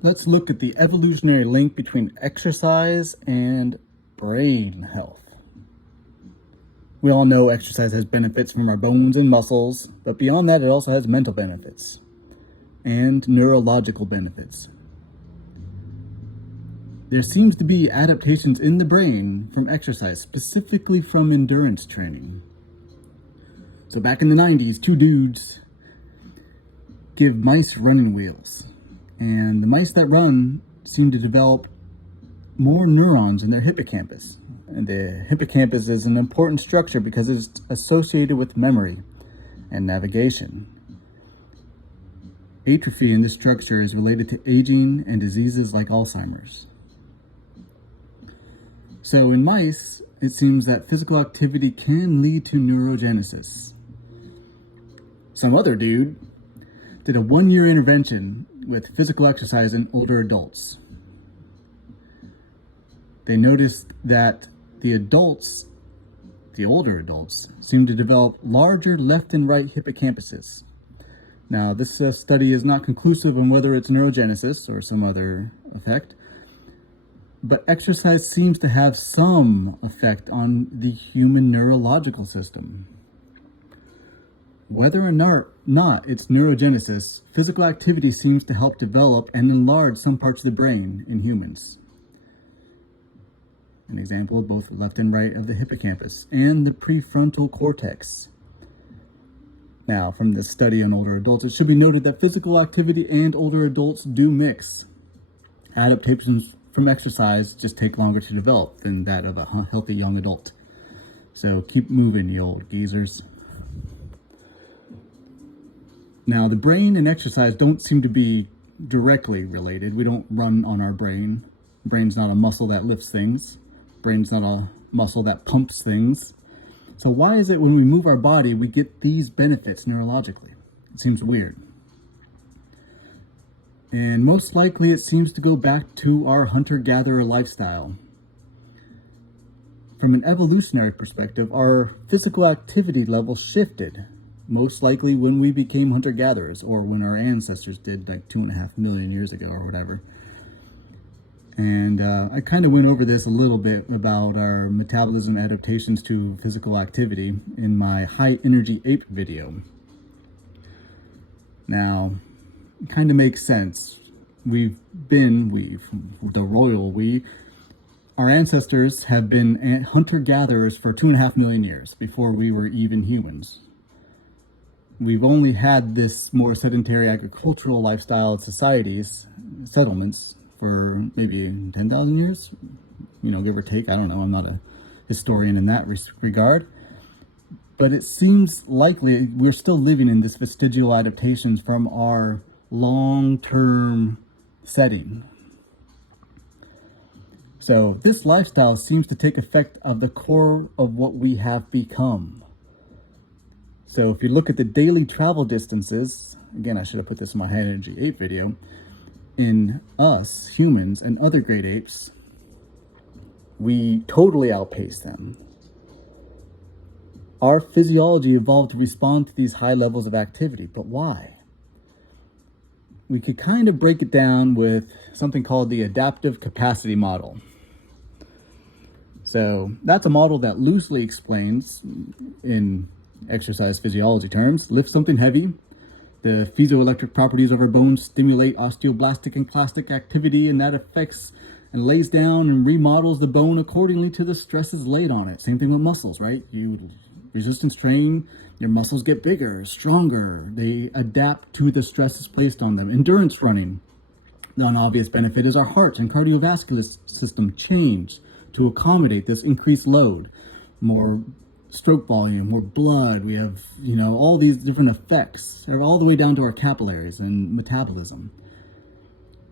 Let's look at the evolutionary link between exercise and brain health. We all know exercise has benefits from our bones and muscles, but beyond that, it also has mental benefits and neurological benefits. There seems to be adaptations in the brain from exercise, specifically from endurance training. So back in the 90s, two dudes give mice running wheels. And the mice that run seem to develop more neurons in their hippocampus. And the hippocampus is an important structure because it's associated with memory and navigation. Atrophy in this structure is related to aging and diseases like Alzheimer's. So in mice, it seems that physical activity can lead to neurogenesis. Some other dude did a 1-year intervention with physical exercise in older adults. They noticed that the older adults, seemed to develop larger left and right hippocampuses. Now, this study is not conclusive on whether it's neurogenesis or some other effect, but exercise seems to have some effect on the human neurological system. Whether or not it's neurogenesis, physical activity seems to help develop and enlarge some parts of the brain in humans. An example of both left and right of the hippocampus and the prefrontal cortex. Now, from this study on older adults, it should be noted that physical activity and older adults do mix. Adaptations from exercise just take longer to develop than that of a healthy young adult. So keep moving, you old geezers. Now, the brain and exercise don't seem to be directly related. We don't run on our brain. Brain's not a muscle that lifts things. Brain's not a muscle that pumps things. So why is it when we move our body, we get these benefits neurologically? It seems weird. And most likely it seems to go back to our hunter-gatherer lifestyle. From an evolutionary perspective, our physical activity level shifted, most likely when we became hunter-gatherers, or when our ancestors did, like 2.5 million years ago or whatever. And I kind of went over this a little bit about our metabolism adaptations to physical activity in my high energy ape video. Now, it kind of makes sense. Our ancestors have been hunter-gatherers for 2.5 million years before we were even humans. We've only had this more sedentary agricultural lifestyle settlements, for maybe 10,000 years, give or take. I don't know. I'm not a historian in that regard. But it seems likely we're still living in this vestigial adaptations from our long-term setting. So this lifestyle seems to take effect of the core of what we have become. So if you look at the daily travel distances, again, I should have put this in my high energy ape video, in us, humans, and other great apes, we totally outpace them. Our physiology evolved to respond to these high levels of activity, but why? We could kind of break it down with something called the adaptive capacity model. So that's a model that loosely explains, in exercise physiology terms, lift something heavy. The piezoelectric properties of our bones stimulate osteoblastic and clastic activity, and that affects and lays down and remodels the bone accordingly to the stresses laid on it. Same thing with muscles, right? You resistance train, your muscles get bigger, stronger. They adapt to the stresses placed on them. Endurance running, the obvious benefit is our heart and cardiovascular system change to accommodate this increased load. More stroke volume, more blood, we have, all these different effects, all the way down to our capillaries and metabolism.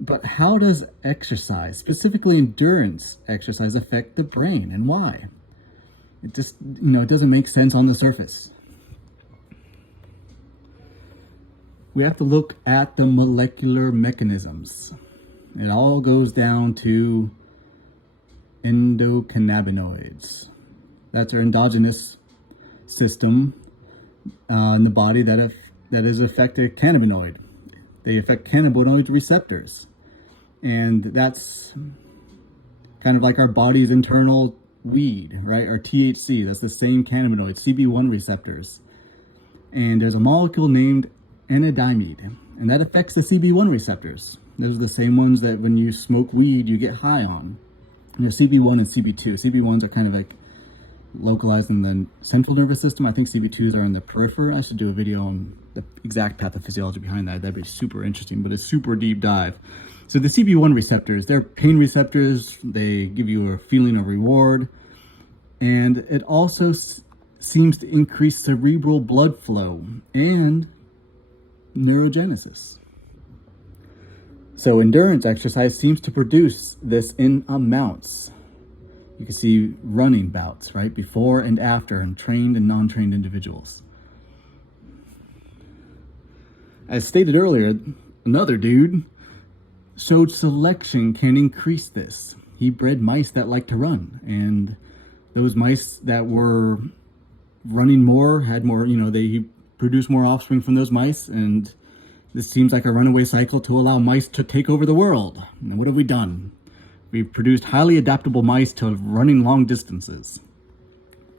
But how does exercise, specifically endurance exercise, affect the brain, and why? It just, it doesn't make sense on the surface. We have to look at the molecular mechanisms. It all goes down to endocannabinoids. That's our endogenous system in the body that is affected cannabinoid. They affect cannabinoid receptors. And that's kind of like our body's internal weed, right? Our THC, that's the same cannabinoid, CB1 receptors. And there's a molecule named anandamide, and that affects the CB1 receptors. Those are the same ones that when you smoke weed, you get high on. And there's CB1 and CB2. CB1s are kind of like localized in the central nervous system. I think CB2s are in the periphery. I should do a video on the exact pathophysiology behind that. That'd be super interesting, but it's super deep dive. So the CB1 receptors, they're pain receptors. They give you a feeling of reward. And it also seems to increase cerebral blood flow and neurogenesis. So endurance exercise seems to produce this in amounts. You can see running bouts, right, before and after in trained and non-trained individuals. As stated earlier, another dude showed selection can increase this. He bred mice that like to run, and those mice that were running more had more, he produced more offspring from those mice, and this seems like a runaway cycle to allow mice to take over the world. And what have we done? We've produced highly adaptable mice to running long distances.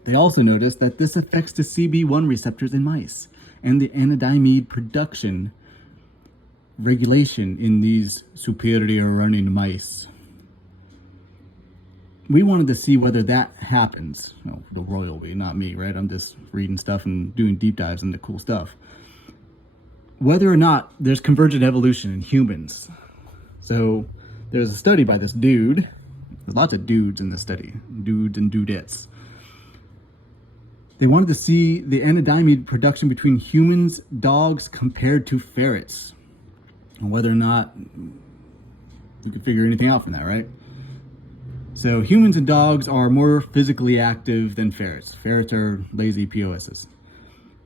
They also noticed that this affects the CB1 receptors in mice and the anandamide production regulation in these superior running mice. We wanted to see whether that happens. No, the royal we, not me, right? I'm just reading stuff and doing deep dives into cool stuff. Whether or not there's convergent evolution in humans. So there's a study by this dude. There's lots of dudes in this study. Dudes and dudettes. They wanted to see the anandamide production between humans, dogs, compared to ferrets. And whether or not we could figure anything out from that, right? So humans and dogs are more physically active than ferrets. Ferrets are lazy POSs.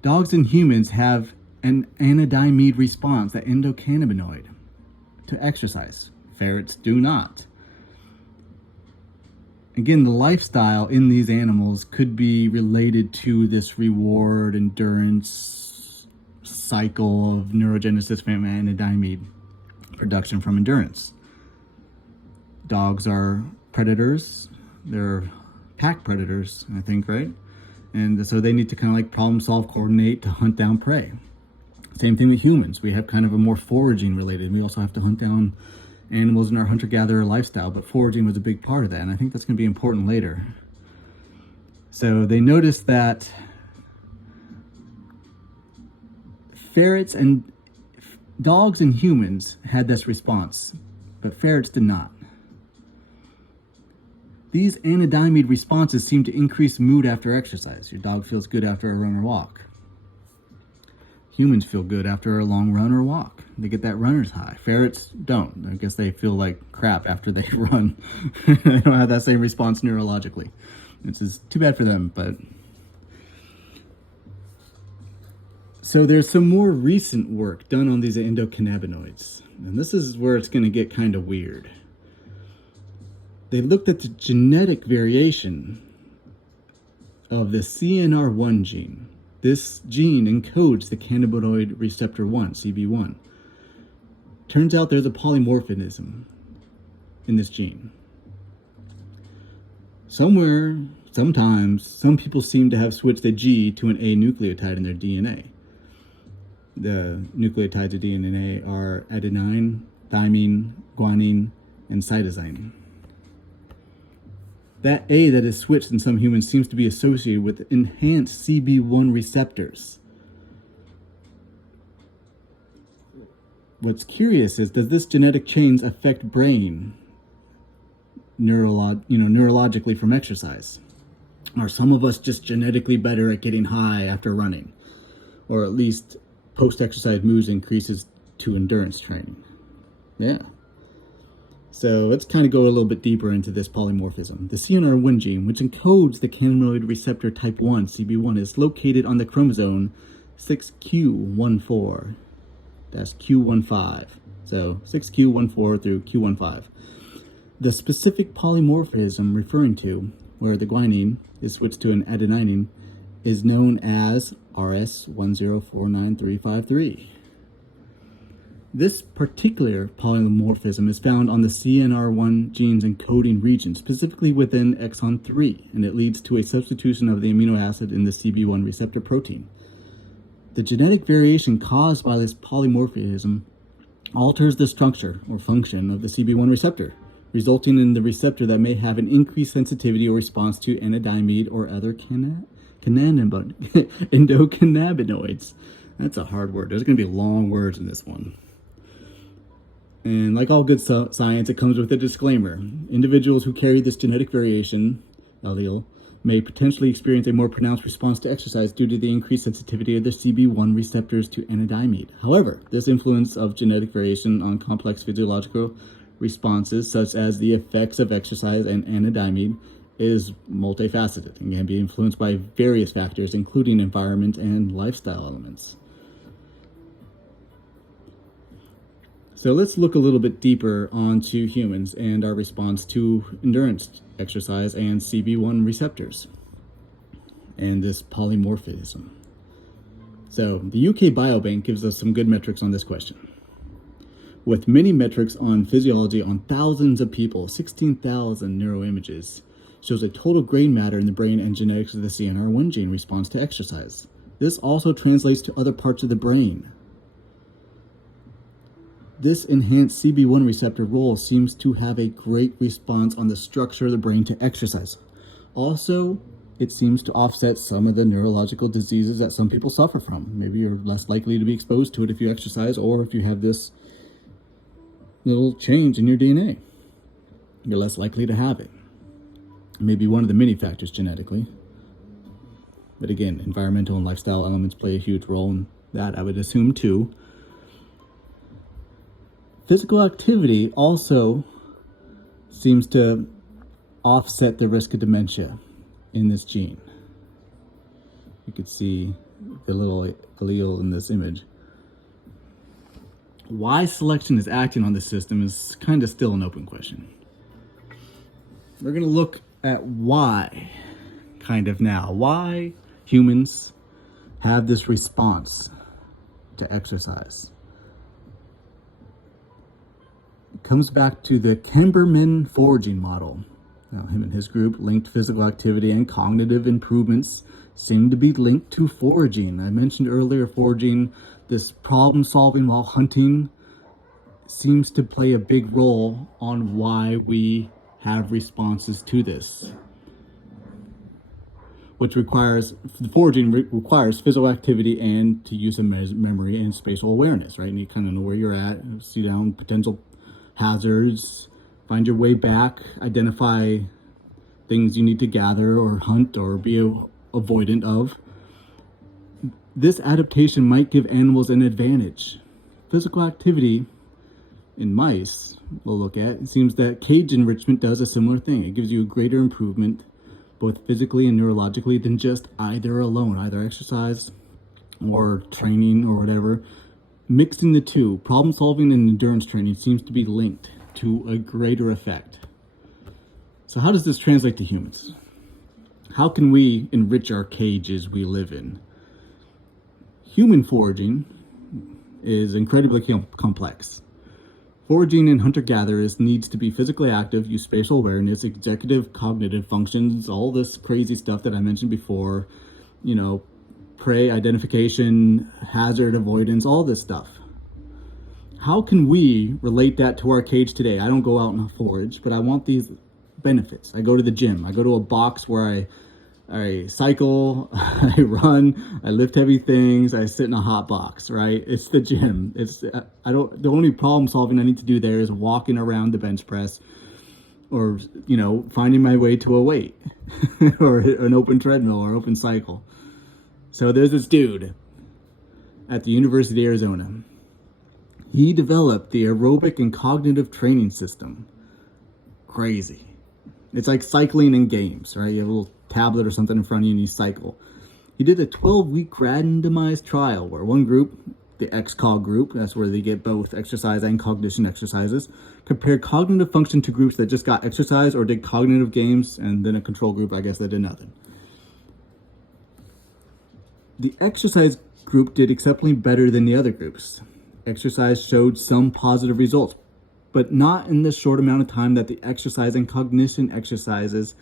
Dogs and humans have an anandamide response, the endocannabinoid, to exercise. Ferrets do not. Again, the lifestyle in these animals could be related to this reward endurance cycle of neurogenesis from anandamide production from endurance. Dogs are predators. They're pack predators, I think, right? And so they need to kind of like problem solve, coordinate to hunt down prey. Same thing with humans. We have kind of a more foraging related. We also have to hunt down animals in our hunter-gatherer lifestyle, but foraging was a big part of that, and I think that's going to be important later. So they noticed that ferrets and dogs and humans had this response, but ferrets did not. These anandamide responses seem to increase mood after exercise. Your dog feels good after a run or walk. Humans feel good after a long run or walk. They get that runner's high. Ferrets don't. I guess they feel like crap after they run. They don't have that same response neurologically. It's just too bad for them, but... So there's some more recent work done on these endocannabinoids. And this is where it's going to get kind of weird. They looked at the genetic variation of the CNR1 gene. This gene encodes the cannabinoid receptor 1, CB1. Turns out there's a polymorphism in this gene. Sometimes, some people seem to have switched the G to an A nucleotide in their DNA. The nucleotides of DNA are adenine, thymine, guanine, and cytosine. That A that is switched in some humans seems to be associated with enhanced CB1 receptors. What's curious is, does this genetic change affect brain neurologically from exercise? Are some of us just genetically better at getting high after running? Or at least post-exercise mood increases to endurance training? Yeah. So let's kind of go a little bit deeper into this polymorphism. The CNR1 gene, which encodes the cannabinoid receptor type 1, CB1, is located on the chromosome 6q14. That's Q15. So 6q14 through Q15. The specific polymorphism referring to, where the guanine is switched to an adenine, is known as RS104953. This particular polymorphism is found on the CNR1 gene's encoding region, specifically within exon 3, and it leads to a substitution of the amino acid in the CB1 receptor protein. The genetic variation caused by this polymorphism alters the structure or function of the CB1 receptor, resulting in the receptor that may have an increased sensitivity or response to anandamide or other endocannabinoids. That's a hard word. There's going to be long words in this one. And like all good science, it comes with a disclaimer. Individuals who carry this genetic variation allele may potentially experience a more pronounced response to exercise due to the increased sensitivity of the CB1 receptors to anandamide. However, this influence of genetic variation on complex physiological responses, such as the effects of exercise and anandamide, is multifaceted and can be influenced by various factors, including environment and lifestyle elements. So let's look a little bit deeper onto humans and our response to endurance exercise and CB1 receptors and this polymorphism. So the UK Biobank gives us some good metrics on this question. With many metrics on physiology on thousands of people, 16,000 neuroimages, shows a total grain matter in the brain and genetics of the CNR1 gene response to exercise. This also translates to other parts of the brain. This enhanced CB1 receptor role seems to have a great response on the structure of the brain to exercise. Also, it seems to offset some of the neurological diseases that some people suffer from. Maybe you're less likely to be exposed to it if you exercise, or if you have this little change in your DNA, you're less likely to have it. Maybe one of the many factors genetically. But again, environmental and lifestyle elements play a huge role in that, I would assume, too. Physical activity also seems to offset the risk of dementia in this gene. You could see the little allele in this image. Why selection is acting on this system is kind of still an open question. We're going to look at why, kind of now. Why humans have this response to exercise. It comes back to the Camberman foraging model. Now, him and his group linked physical activity and cognitive improvements seem to be linked to foraging. I mentioned earlier foraging, this problem solving while hunting, seems to play a big role on why we have responses to this. Which requires, foraging requires physical activity and to use of memory and spatial awareness, right? And you kind of know where you're at, see down potential hazards, find your way back, identify things you need to gather or hunt or be avoidant of. This adaptation might give animals an advantage. Physical activity in mice, we'll look at, it seems that cage enrichment does a similar thing. It gives you a greater improvement, both physically and neurologically, than just either alone, either exercise or training or whatever. Mixing the two, problem solving and endurance training, seems to be linked to a greater effect. So how does this translate to humans? How can we enrich our cages we live in? Human foraging is incredibly complex. Foraging in hunter-gatherers needs to be physically active, use spatial awareness, executive cognitive functions, all this crazy stuff that I mentioned before, prey identification, hazard avoidance, all this stuff. How can we relate that to our cage today? I don't go out and forage, but I want these benefits. I go to the gym. I go to a box where I cycle, I run, I lift heavy things, I sit in a hot box, right? It's the gym. The only problem solving I need to do there is walking around the bench press or, finding my way to a weight or an open treadmill or open cycle. So there's this dude at the University of Arizona. He developed the aerobic and cognitive training system. Crazy. It's like cycling in games, right? You have a little tablet or something in front of you and you cycle. He did a 12-week randomized trial where one group, the XCOG group, that's where they get both exercise and cognition exercises, compared cognitive function to groups that just got exercise or did cognitive games, and then a control group, I guess, that did nothing. The exercise group did exceptionally better than the other groups. Exercise showed some positive results, but not in the short amount of time that the exercise and cognition exercises,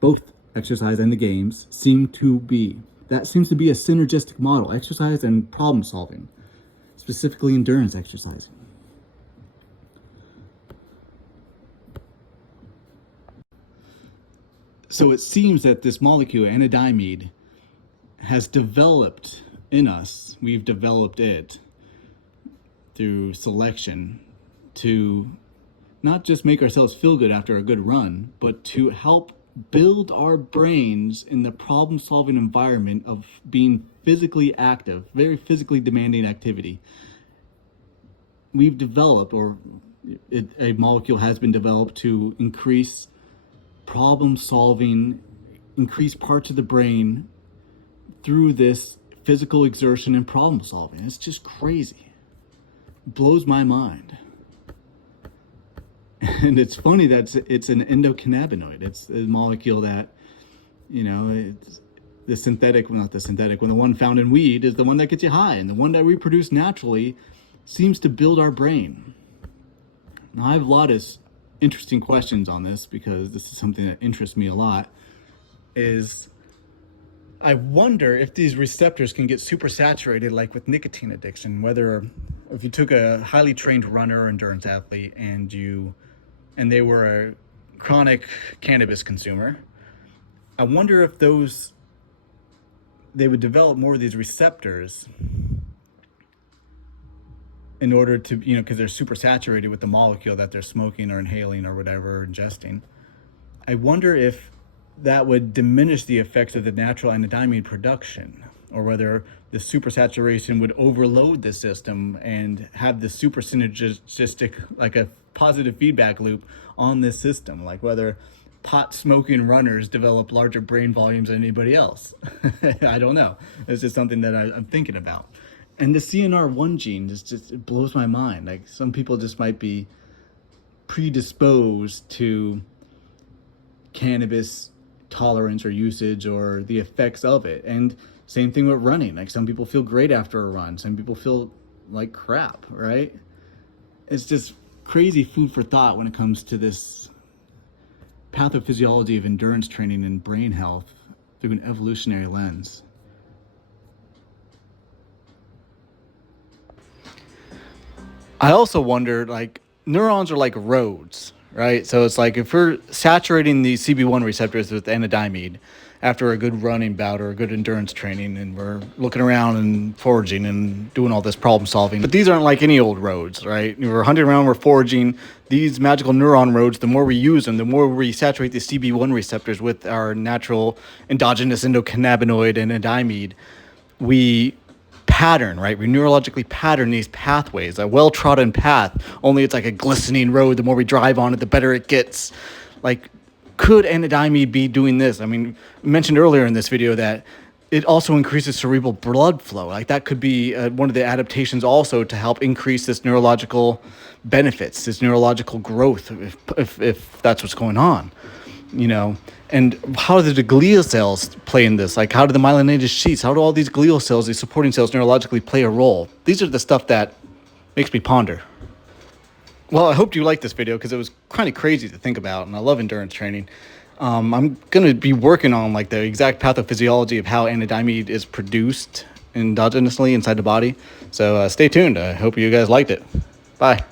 both exercise and the games, seem to be. That seems to be a synergistic model, exercise and problem solving, specifically endurance exercising. So it seems that this molecule, anandamide, has developed in us, we've developed it through selection to not just make ourselves feel good after a good run, but to help build our brains in the problem-solving environment of being physically active, very physically demanding activity. We've developed, or a molecule has been developed to increase problem-solving, increase parts of the brain through this physical exertion and problem-solving. It's just crazy. It blows my mind. And it's funny that it's an endocannabinoid. It's a molecule that, you know, it's the synthetic, well, not the synthetic, when the one found in weed is the one that gets you high, and the one that we produce naturally seems to build our brain. Now, I have a lot of interesting questions on this because this is something that interests me a lot, is I wonder if these receptors can get super saturated like with nicotine addiction, whether if you took a highly trained runner or endurance athlete and they were a chronic cannabis consumer, I wonder if they would develop more of these receptors in order to, you know, because they're super saturated with the molecule that they're smoking or inhaling or whatever, or ingesting. I wonder if that would diminish the effects of the natural anandamide production, or whether the supersaturation would overload the system and have the super synergistic, like a positive feedback loop on this system, like whether pot smoking runners develop larger brain volumes than anybody else. I don't know. It's just something that I'm thinking about. And the CNR1 gene it blows my mind. Like, some people just might be predisposed to cannabis tolerance or usage or the effects of it. And same thing with running. Like, some people feel great after a run, some people feel like crap, right? It's just crazy food for thought when it comes to this pathophysiology of endurance training and brain health through an evolutionary lens. I also wonder, like, neurons are like roads, right? So it's like if we're saturating the CB1 receptors with anandamide after a good running bout or a good endurance training, and we're looking around and foraging and doing all this problem solving. But these aren't like any old roads, right? We're hunting around, we're foraging. These magical neuron roads, the more we use them, the more we saturate the CB1 receptors with our natural endogenous endocannabinoid and anandamide, we pattern, right? We neurologically pattern these pathways, a well-trodden path, only it's like a glistening road. The more we drive on it, the better it gets. Like, could anandamide be doing this? I mean, I mentioned earlier in this video that it also increases cerebral blood flow. Like, that could be one of the adaptations also to help increase this neurological benefits, this neurological growth, if that's what's going on, you know. And how do the glial cells play in this? Like, how do the myelinated sheaths, how do all these glial cells, these supporting cells, neurologically play a role? These are the stuff that makes me ponder. Well, I hope you liked this video because it was kind of crazy to think about, and I love endurance training. I'm going to be working on like the exact pathophysiology of how anandamide is produced endogenously inside the body. So stay tuned. I hope you guys liked it. Bye.